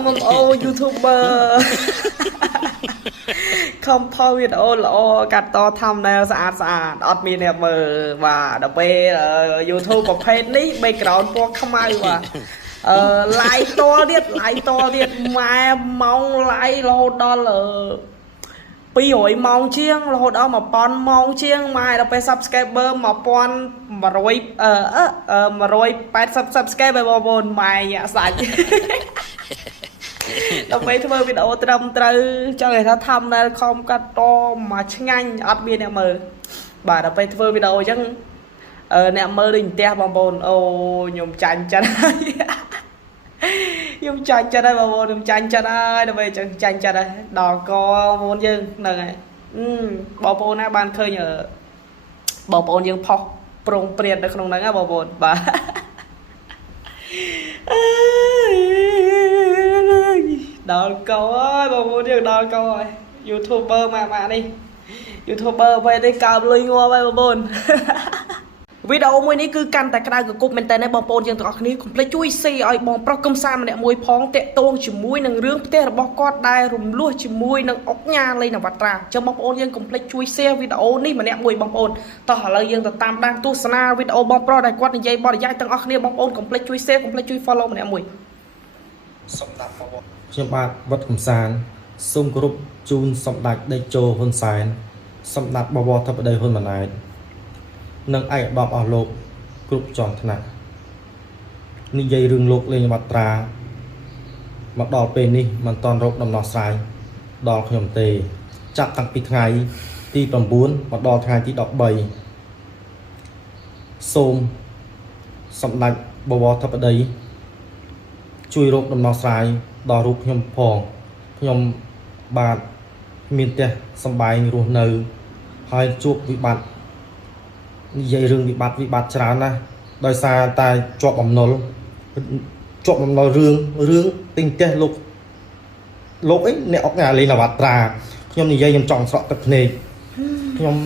MMO YouTuber ខំផលវីដេអូល្អកាត់តធម្មតាស្អាតអត់មានអ្នកមើលបាទដល់ពេល YouTube ប្រភេទនេះ background ពណ៌ខ្មៅបាទ like តទៀតម៉ែម៉ោង like រហូតដល់200ម៉ោងជាងរហូតដល់1000ម៉ោងជាងម៉ែដល់ពេល subscriber 180 subscriber បងប្អូនម៉ែញាក់សាច់ ដល់ពេលធ្វើវីដេអូត្រឹមត្រូវចង់និយាយថាធម្មតាខំកាត់តមកឆ្ងាញ់អត់មានអ្នកមើលបាទដល់ពេលធ្វើវីដេអូអញ្ចឹងអ្នកមើលដូចផ្ទះបងប្អូនអូខ្ញុំចាញ់ចិត្តហើយខ្ញុំចាញ់ចិត្តហើយបងប្អូនខ្ញុំចាញ់ចិត្តហើយដល់ពេលអញ្ចឹងចាញ់ចិត្តហើយដល់កបងប្អូនយើងហ្នឹងហើយបងប្អូនណាបានឃើញបងប្អូនយើងផុសប្រងព្រាតនៅក្នុងហ្នឹងណាបងប្អូនបាទដល់កោហើយបងប្អូនយើងដល់កោហើយ YouTuber ម៉ាក់នេះ YouTuber ពេលនេះកើបលុយងាប់ហើយបងប្អូន វីដេអូមួយនេះគឺកាន់តែក្តៅកគុបមែនតើបងប្អូនយើងទាំងអស់គ្នាកុំភ្លេចជួយ share ឲ្យបងប្រុសកំសាន្តម្នាក់មួយផងតាក់ទងជាមួយនឹងរឿងផ្ទះរបស់គាត់ដែលរំលោះជាមួយនឹងអុកញ៉ាលេងនវត្រាចឹងបងប្អូនយើងកុំភ្លេចជួយ share វីដេអូនេះម្នាក់មួយបងប្អូនតោះឥឡូវយើងទៅតាមដានទស្សនាវីដេអូបងប្រុសដែលគាត់និយាយបរិយាយទាំងអស់គ្នាបងប្អូនកុំភ្លេចជួយ share កុំភ្លេចជួយ follow ម្នាក់មួយសម្រាប់បងប្អូនខ្ញុំបាទវត្តកំសាន្តសូមគោរពជូនសម្ដេចតេជោហ៊ុនសែនសម្ដេចបវរធិបតីហ៊ុនម៉ាណែតនិងឯកឧត្តមអស់លោកគ្រប់ជាន់ថ្នាក់និយាយរឿងលោកលេងវត្រាមកដល់ពេលនេះមិនតាន់រកដំណោះស្រាយដល់ខ្ញុំទេចាប់តាំងពីថ្ងៃទី9មកដល់ថ្ងៃទី13សូមសម្ដេចបវរធិបតីជួយរកដំណោះស្រាយដល់រូបខ្ញុំផងខ្ញុំបាទមានផ្ទះសម្បែងរស់នៅហើយជួបវិបត្តិនិយាយរឿងវិបត្តិច្រើនណាស់ដោយសារតែជាប់បំណុលរឿងទិញផ្ទះលោកអីអ្នកអុកញ៉ាលេងនវត្រាខ្ញុំនិយាយខ្ញុំចង់ស្រក់ទឹកភ្នែកខ្ញុំ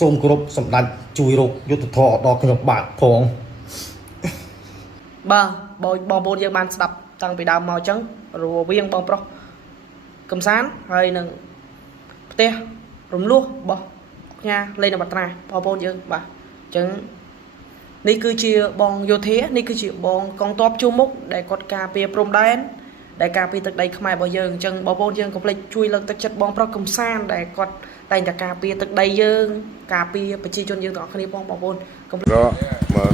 សូមគោរពសម្ដេចជួយរកយុទ្ធធរដល់ខ្ញុំបាទផងបាទបងប្អូនយើងបានស្ដាប់តាំងពីដើមមកអញ្ចឹងរវាងបងប្រុសកំសាន្តហើយនឹងផ្ទះរំលោះរបស់ញ៉ាលេងនវត្រាបងប្អូនយើងបាទអញ្ចឹងនេះគឺជាបងយោធានេះគឺជាបងកងទ័ពជួរមុខដែលគាត់ការពារព្រំដែនដែលការពារទឹកដីខ្មែររបស់យើងអញ្ចឹងបងប្អូនយើងកុំភ្លេចជួយលើកទឹកចិត្តបងប្រុសកំសាន្តដែលគាត់តែងតែការពារទឹកដីយើងការពារប្រជាជនយើងទាំងអស់គ្នាបងប្អូនកុំភ្លេចមើល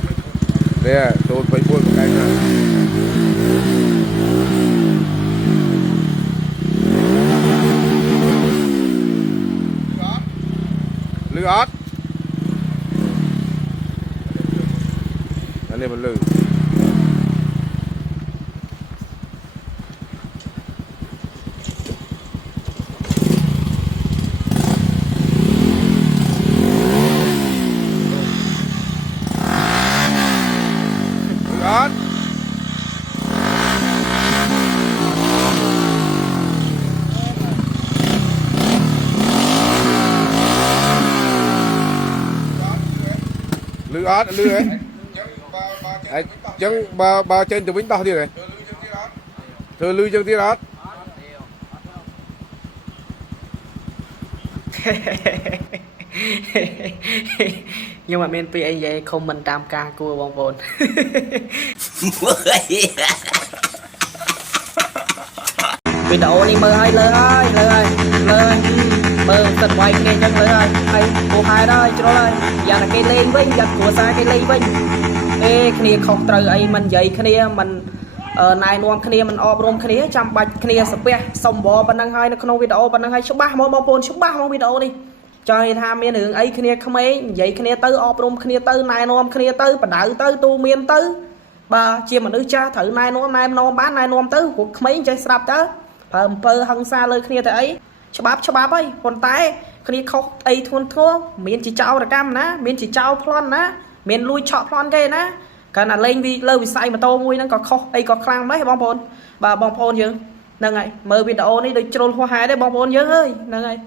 នេះចូល24កន្លែងណាលឺអត់អានេះមិនលឺអត់លឺហ៎អញ្ចឹងបើចេញទៅវិញដោះទៀតហ៎ធ្វើលឺចឹងទៀតអត់ខ្ញុំអត់មានពីអីនិយាយខមមិនតាមការគួរបងប្អូនវីដេអូនេះមើលឲ្យលើមើលទឹកវាយគ្នាអញ្ចឹងលើហើយពូហែដល់ជ្រុលហើយយ៉ាងតែគេលេងវិញយ៉ាងគ្រួសារគេលេងវិញគ្នាខុសត្រូវអីមិននិយាយគ្នាមិនណែនាំគ្នាមិនអប់រំគ្នាចាំបាច់គ្នាសាពះសំបប៉ុណ្ណឹងហើយនៅក្នុងវីដេអូប៉ុណ្ណឹងហើយច្បាស់មកបងប្អូនច្បាស់មកវីដេអូនេះចង់និយាយថាមានរឿងអីគ្នាក្មេងនិយាយគ្នាទៅអប់រំគ្នាទៅណែនាំគ្នាទៅបដៅទៅទូមានទៅបាទជាមនុស្សចាស់ត្រូវណែនាំបានណែនាំទៅព្រោះក្មេងចេះស្រាប់ទៅប្រើអំពើហិង្សាលើគ្នាទៅអីច្បាប់ហើយប៉ុន្តែគ្នាខុសអីធ្ងន់ធ្ងរមានជាចោរកម្មណាមានជាចោរប្លន់ណាមានលួចឆក់ប្លន់គេណាកាលណាលេងលើវិស័យម៉ូតូមួយហ្នឹងក៏ខុសអីក៏ខ្លាំងដែរបងប្អូនបាទបងប្អូនយើងហ្នឹងហើយមើលវីដេអូនេះដូចជ្រុលហួសហេតុទេបងប្អូនយើងអើយហ្នឹងហើយ